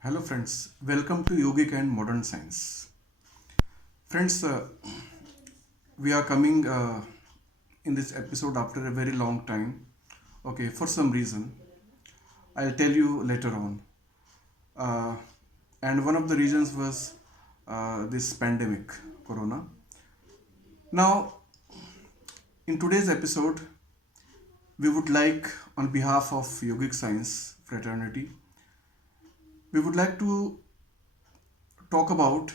Hello, friends. Welcome to Yogic and Modern Science. Friends, we are coming in this episode after a very long time. Okay, for some reason, I'll tell you later on. Uh, and one of the reasons was this pandemic, Corona. Now, in today's episode, we would like, on behalf of Yogic Science Fraternity, we would like to talk about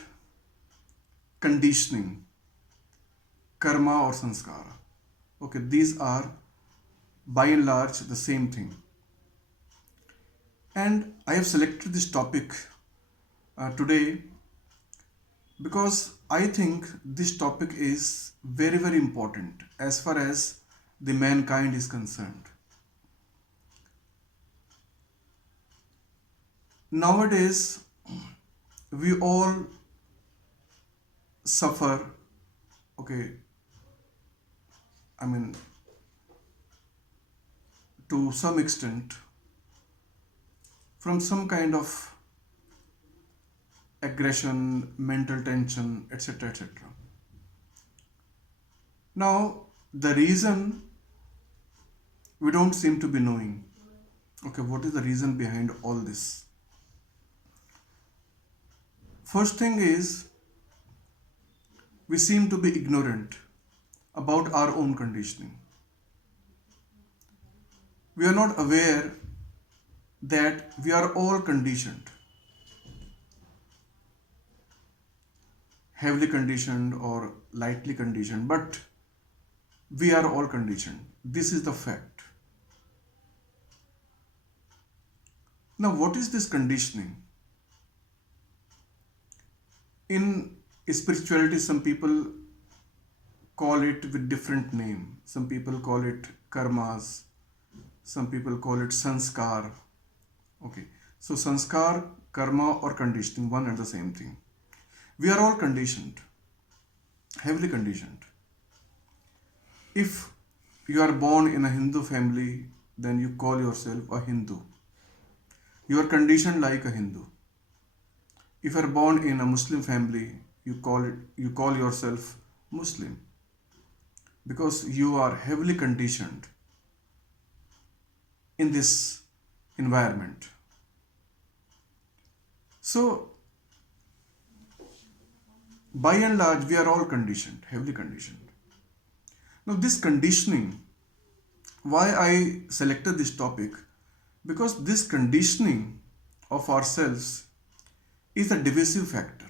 conditioning, karma or sanskara. Okay, these are by and large the same thing. And I have selected this topic today because I think this topic is very, very important as far as the mankind is concerned. Nowadays, we all suffer, okay, I mean, to some extent, from some kind of aggression, mental tension, etc. etc. Now, the reason we don't seem to be knowing, okay, what is the reason behind all this? First thing is, we seem to be ignorant about our own conditioning. We are not aware that we are all conditioned, heavily conditioned or lightly conditioned, but we are all conditioned. This is the fact. Now, what is this conditioning? In spirituality, some people call it with different name. Some people call it karmas. Some people call it sanskar. Okay. So sanskar, karma or conditioning, one and the same thing. We are all conditioned, heavily conditioned. If you are born in a Hindu family, then you call yourself a Hindu. You are conditioned like a Hindu. If you are born in a Muslim family, you call yourself Muslim because you are heavily conditioned in this environment. So, by and large, we are all conditioned, heavily conditioned. Now, this conditioning, why I selected this topic, because this conditioning of ourselves is a divisive factor.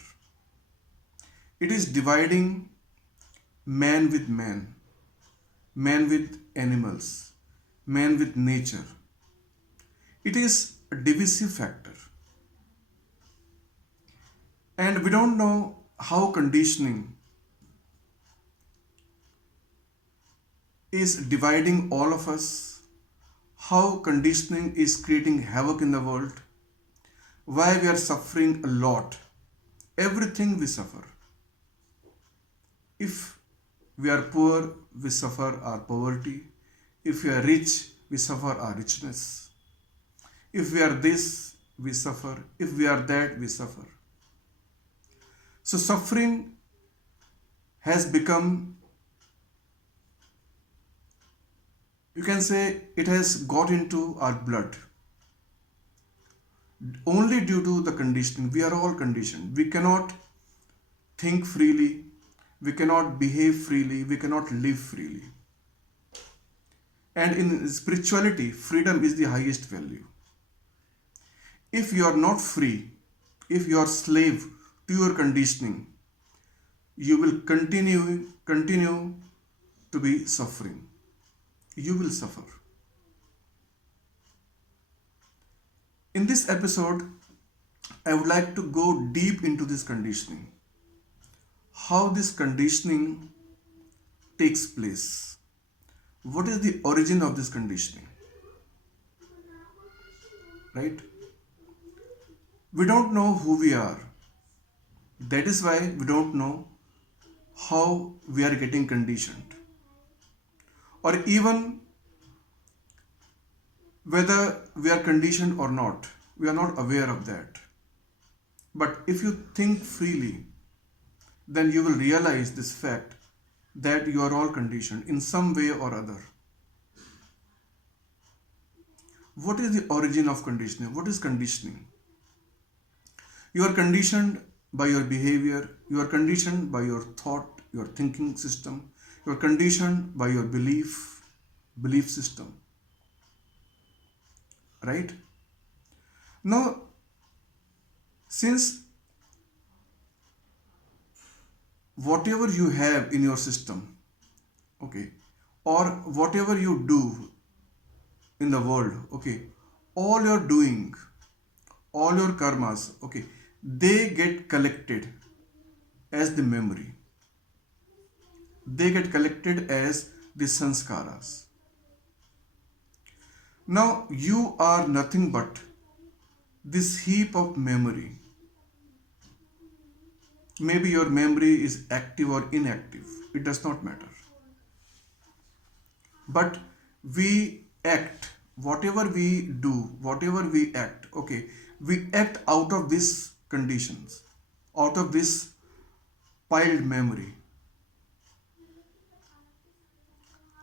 It is dividing man with man, man with animals, man with nature. It is a divisive factor. And we don't know how conditioning is dividing all of us, how conditioning is creating havoc in the world, why we are suffering a lot. Everything we suffer. If we are poor, we suffer our poverty. If we are rich, we suffer our richness. If we are this, we suffer. If we are that, we suffer. So suffering has become, you can say, it has got into our blood. Only due to the conditioning. We are all conditioned. We cannot think freely. We cannot behave freely. We cannot live freely. And in spirituality, freedom is the highest value. If you are not free, if you are slave to your conditioning, you will continue to be suffering. You will suffer. In this episode, I would like to go deep into this conditioning. How this conditioning takes place. What is the origin of this conditioning? Right? We don't know who we are. That is why we don't know how we are getting conditioned. Or even whether we are conditioned or not. We are not aware of that. But if you think freely, then you will realize this fact that you are all conditioned in some way or other. What is the origin of conditioning? What is conditioning? You are conditioned by your behavior, you are conditioned by your thought, your thinking system, you are conditioned by your belief system, right? Now, since whatever you have in your system, okay, or whatever you do in the world, okay, all your doing, all your karmas, okay, they get collected as the memory, they get collected as the sanskaras. Now you are nothing but this heap of memory. Maybe your memory is active or inactive, it does not matter. But we act, whatever we do, whatever we act, okay, we act out of these conditions, out of this piled memory.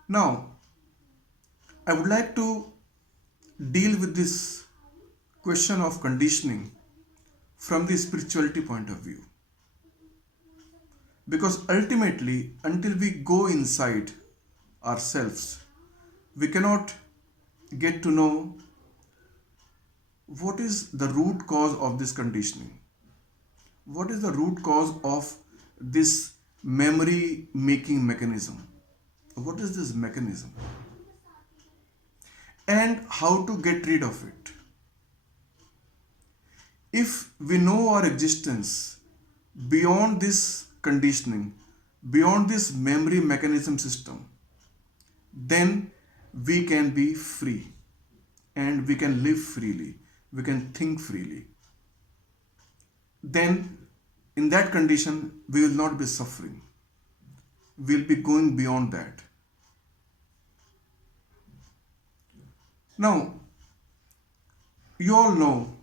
Now, I would like to deal with this question of conditioning from the spirituality point of view. Because ultimately, until we go inside ourselves, we cannot get to know what is the root cause of this conditioning. What is the root cause of this memory making mechanism? What is this mechanism? And how to get rid of it? If we know our existence beyond this conditioning, beyond this memory mechanism system, then we can be free and we can live freely, we can think freely. Then, in that condition, we will not be suffering, we will be going beyond that. Now, you all know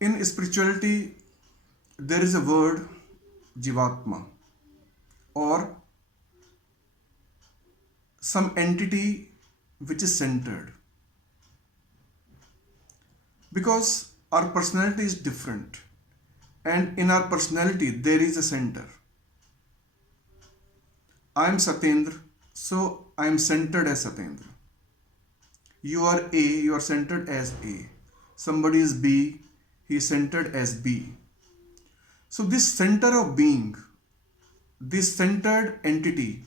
in spirituality there is a word Jivatma, or some entity which is centered, because our personality is different and in our personality there is a center. I am Satyendra, so I am centered as Satyendra. You are A, you are centered as A. Somebody is B, he is centered as B. So this center of being, this centered entity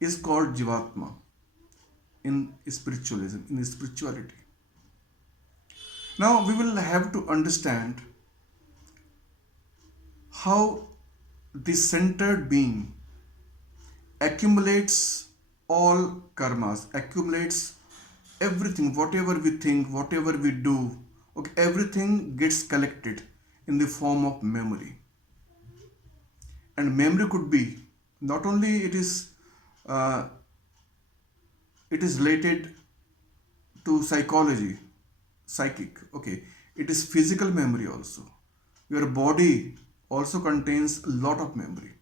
is called Jivatma in spiritualism, in spirituality. Now we will have to understand how this centered being accumulates all karmas, accumulates everything, whatever we think, whatever we do, okay, everything gets collected in the form of memory. And memory could be not only uh, it is related to psychology, psychic, okay, it is physical memory also. Your body also contains a lot of memory.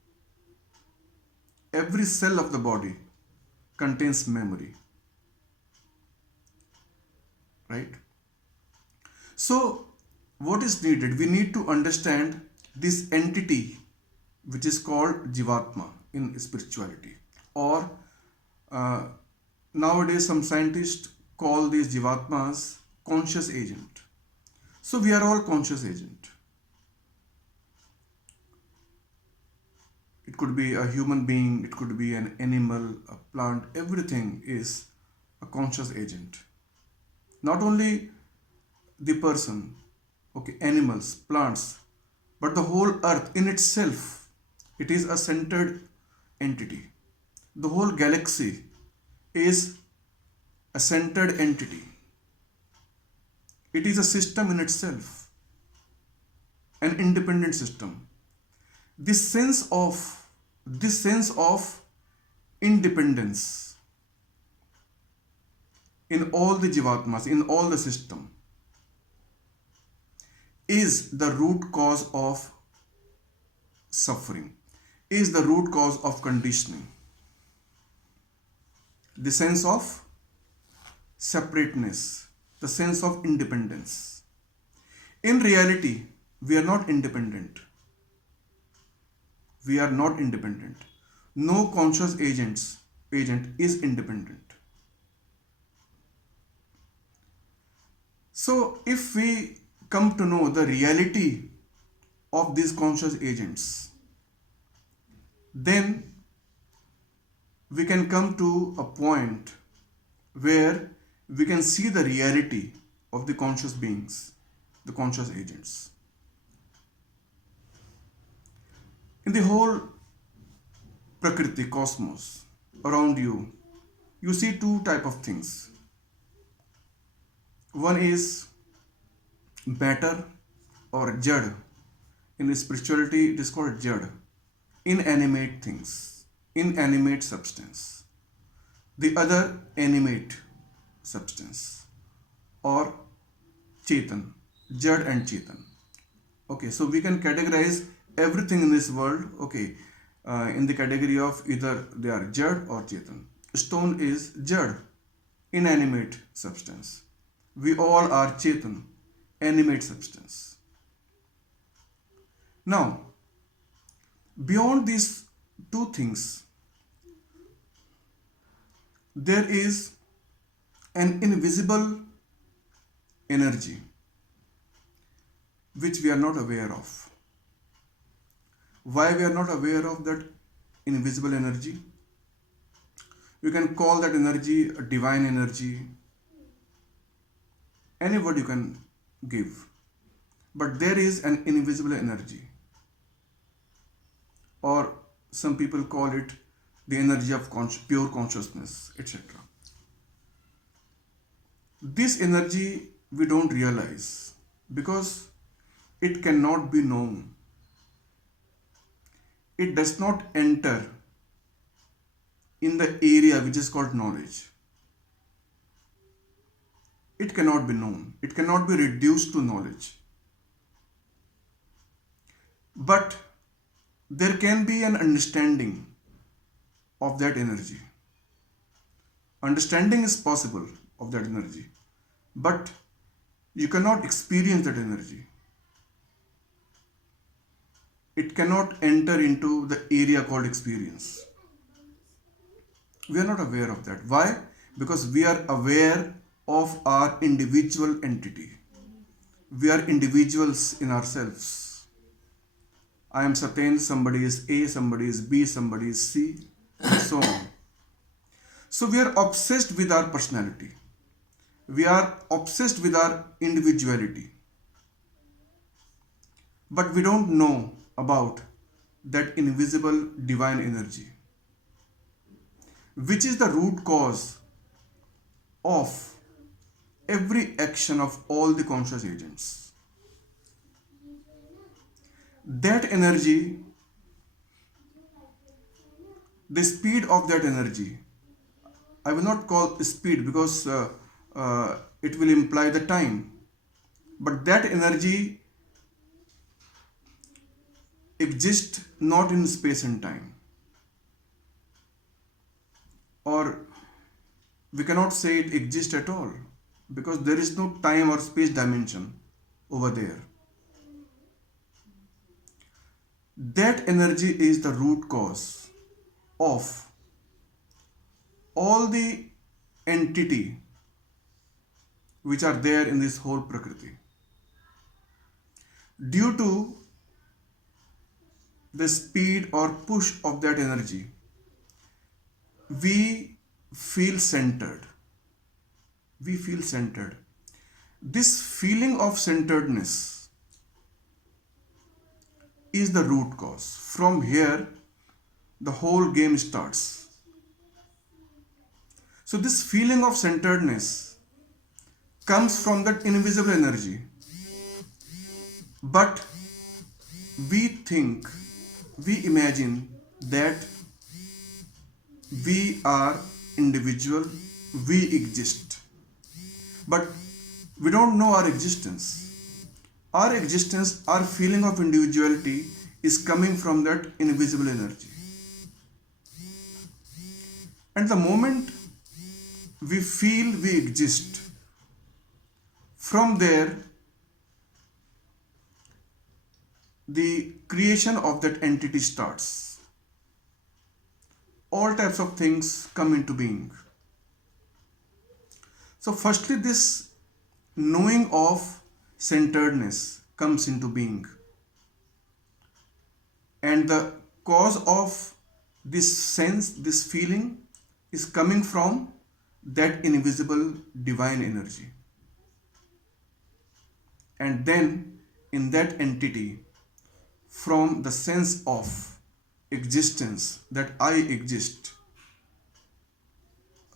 Every cell of the body contains memory, right? So, what is needed? We need to understand this entity which is called Jivatma in spirituality, or uh, nowadays some scientists call these Jivatmas conscious agent. So, we are all conscious agent. It could be a human being, it could be an animal, a plant, everything is a conscious agent. Not only the person, okay, animals, plants, but the whole earth in itself, it is a centered entity. The whole galaxy is a centered entity. It is a system in itself, an independent system. This sense of independence in all the jivatmas, in all the system, is the root cause of suffering, is the root cause of conditioning. The sense of separateness, the sense of independence. In reality, we are not independent. We are not independent. No conscious agent is independent. So, if we come to know the reality of these conscious agents, then we can come to a point where we can see the reality of the conscious beings, the conscious agents. In the whole Prakriti, cosmos, around you, you see two type of things. One is matter or jad. In spirituality, it is called jad, inanimate things, inanimate substance. The other animate substance or chetan, jad and chetan. Okay, so we can categorize everything in this world, okay, in the category of either they are jad or chetan. Stone is jad, inanimate substance. We all are chetan, animate substance. Now, beyond these two things, there is an invisible energy which we are not aware of. Why we are not aware of that invisible energy? You can call that energy a divine energy, any word you can give. But there is an invisible energy, or some people call it the energy of pure consciousness, etc. This energy we don't realize because it cannot be known. It does not enter in the area which is called knowledge. It cannot be known. It cannot be reduced to knowledge. But there can be an understanding of that energy. Understanding is possible of that energy, but you cannot experience that energy. It cannot enter into the area called experience. We are not aware of that. Why? Because we are aware of our individual entity. We are individuals in ourselves. I am Satyen, somebody is A, somebody is B, somebody is C, and so on. So we are obsessed with our personality. We are obsessed with our individuality. But we don't know about that invisible divine energy, which is the root cause of every action of all the conscious agents. That energy, the speed of that energy, I will not call speed because it will imply the time, but that energy exists not in space and time, or we cannot say it exists at all because there is no time or space dimension over there. That energy is the root cause of all the entity which are there in this whole Prakriti. Due to the speed or push of that energy, we feel centered. We feel centered. This feeling of centeredness is the root cause. From here, the whole game starts. So, this feeling of centeredness comes from that invisible energy. But we think, we imagine that we are individual, we exist. But we don't know our existence. our existence, our feeling of individuality is coming from that invisible energy. And the moment we feel we exist, from there the creation of that entity starts. All types of things come into being. So, firstly, this knowing of centeredness comes into being, and the cause of this sense, this feeling, is coming from that invisible divine energy. And then, in that entity, from the sense of existence, that I exist,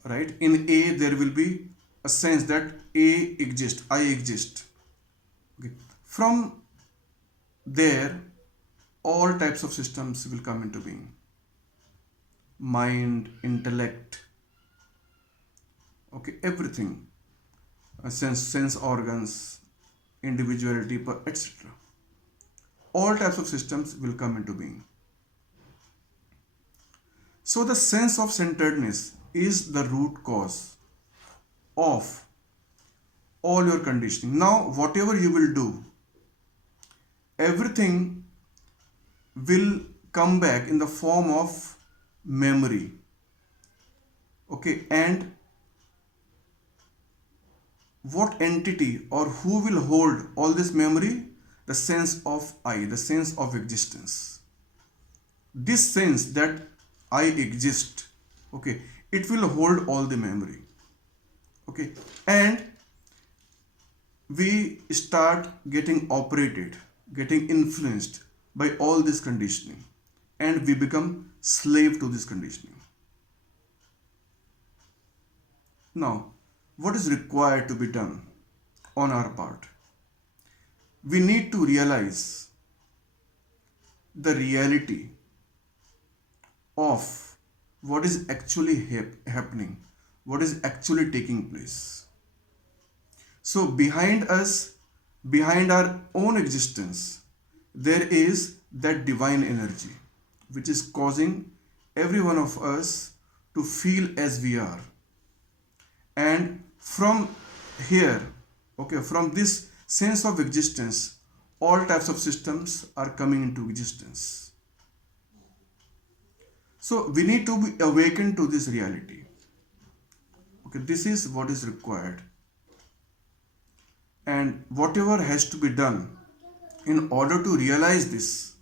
right? In A, there will be a sense that A exists, I exist. Okay. From there, all types of systems will come into being: mind, intellect, okay, everything, sense organs, individuality, etc. All types of systems will come into being. So, the sense of centeredness is the root cause of all your conditioning. Now, whatever you will do, everything will come back in the form of memory. Okay, and what entity or who will hold all this memory? The sense of I, the sense of existence. This sense that I exist, okay, it will hold all the memory. Okay, and we start getting operated, getting influenced by all this conditioning, and we become slave to this conditioning. Now, what is required to be done on our part? We need to realize the reality of what is actually happening, what is actually taking place. So, behind us, behind our own existence, there is that divine energy which is causing every one of us to feel as we are. And from here, okay, from this sense of existence, all types of systems are coming into existence. So we need to be awakened to this reality. Okay, this is what is required. And whatever has to be done in order to realize this,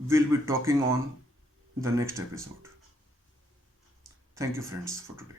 we'll be talking on the next episode. Thank you, friends, for today.